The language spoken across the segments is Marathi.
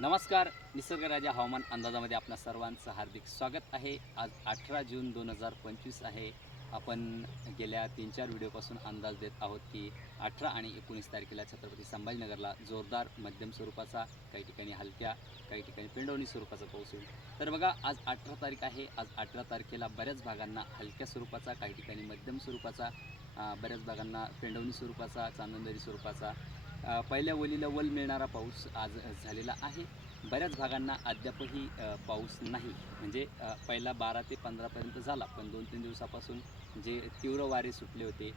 नमस्कार निसर्गराजा हवामान अंदाजामध्ये आपणा सर्वांचं हार्दिक स्वागत आहे. आज अठरा जून दोन हजार पंचवीस आहे. आपण गेल्या तीन चार व्हिडिओपासून अंदाज देत आहोत की अठरा आणि एकोणीस तारखेला छत्रपती संभाजीनगरला जोरदार मध्यम स्वरूपाचा काही ठिकाणी हलक्या काही ठिकाणी पेंडवणी स्वरूपाचा पाऊस होईल तर बघा आज अठरा तारीख आहे. आज अठरा तारखेला बऱ्याच भागांना हलक्या स्वरूपाचा काही ठिकाणी मध्यम स्वरूपाचा बऱ्याच भागांना पेंडवणी स्वरूपाचा चांदणदरी स्वरूपाचा पहिल्या ओलीला वल मिळणारा पाऊस आज झालेला आहे. बऱ्याच भागांना अद्यापही पाऊस नाही. म्हणजे पहिला बारा ते पंधरापर्यंत झाला पण दोन तीन दिवसापासून जे तीव्र वारे सुटले होते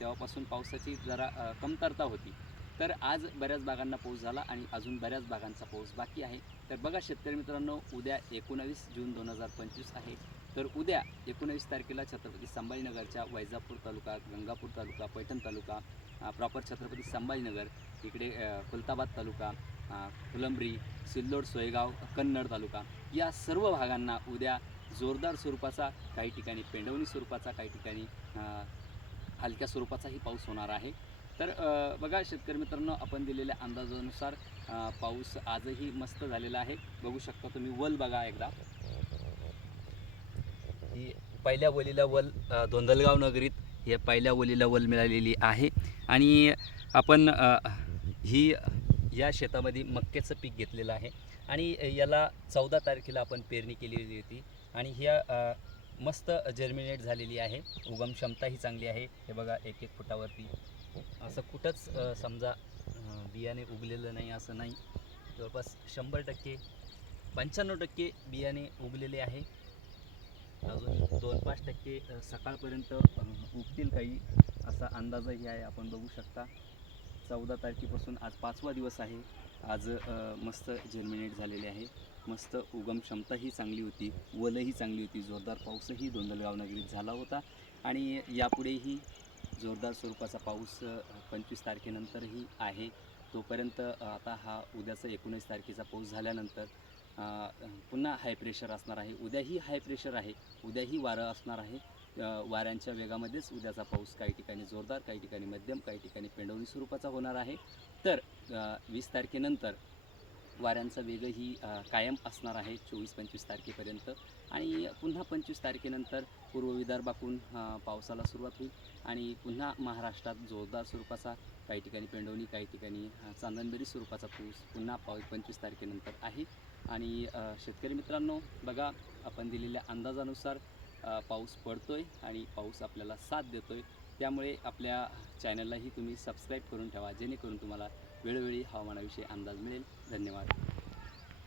तेव्हापासून पावसाची जरा कमतरता होती. तर आज बऱ्याच भागांना पाऊस झाला आणि अजून बऱ्याच भागांचा पाऊस बाकी आहे. तर बघा शेतकरी मित्रांनो उद्या एकोणावीस जून दोन हजार पंचवीस आहे. तर उद्या एकोणावीस तारखेला छत्रपती संभाजीनगरच्या वैजापूर तालुका गंगापूर तालुका पैठण तालुका प्रॉपर छत्रपती संभाजीनगर इकडे खुलताबाद तालुका अ, फुलंब्री सिल्लोड सोयगाव कन्नड तालुका या सर्व भागांना उद्या जोरदार स्वरूपाचा काही ठिकाणी पेंडवणी स्वरूपाचा काही ठिकाणी हलक्या स्वरूपाचाही पाऊस होणार आहे. तर बघा शेतकरी मित्रांनो आपण दिलेल्या अंदाजानुसार पाऊस आजही मस्त झालेला आहे. बघू शकता तुम्ही वल बघा एकदा. ही पहिल्या वलीला वल धोंदलगाव नगरीत हे पहिल्या वलीला वल मिळालेली आहे. आणि आपण ही या शेतामध्ये मक्याचं पीक घेतलेलं आहे. आणि याला चौदा तारखेला आपण पेरणी केलेली होती. आणि ह्या मस्त जर्मिनेट झालेली आहे. उगम क्षमता ही चांगली आहे. हे बघा एक एक फुटावरती. असं कुठंच समजा बियाणे उगलेलं नाही असं नाही. जवळपास शंभर टक्के पंच्याण्णव टक्के बियाणे उगलेले आहे. अजून दोन पाच टक्के सकाळपर्यंत उगतील काही असा अंदाजही आहे. आपण बघू शकता चौदा तारखेपासून आज पाचवा दिवस आहे. आज मस्त जर्मिनेट झालेले आहे. मस्त उगम क्षमताही चांगली होती वलही चांगली होती. जोरदार पाऊसही दोंदलगाव नगरीत झाला होता. आणि यापुढेही जोरदार स्वरूपाचा पाऊस पंचवीस तारखेनंतरही आहे. तोपर्यंत आता हा उद्याचा एकोणीस तारखेचा पाऊस झाल्यानंतर पुन्हा हाय प्रेशर असणार आहे. उद्याही हाय प्रेशर आहे. उद्याही वारं असणार आहे. वाऱ्यांच्या वेगामध्येच उद्याचा पाऊस काही ठिकाणी जोरदार काही ठिकाणी मध्यम काही ठिकाणी पेंडवणी स्वरूपाचा होणार आहे. तर वीस तारखेनंतर वाऱ्यांचा वेगही कायम असणार आहे चोवीस पंचवीस तारखेपर्यंत. आणि पुन्हा पंचवीस तारखेनंतर पूर्व विदर्भाकडून पावसाला सुरुवात होईल. आणि पुन्हा महाराष्ट्रात जोरदार स्वरूपाचा काही ठिकाणी पेंडवणी काही ठिकाणी अ, चांदणबेरी स्वरूपाचा पाऊस पुन्हा पाव पंचवीस तारखेनंतर आहे. आणि शेतकरी मित्रांनो बघा आपण दिलेल्या अंदाजानुसार पाऊस पडतो आहे आणि पाऊस आपल्याला साथ देतो आहे त्यामुळे आपल्या चॅनललाही तुम्ही सबस्क्राईब करून ठेवा जेणेकरून तुम्हाला वेळोवेळी हवामानाविषयी अंदाज मिळेल. धन्यवाद.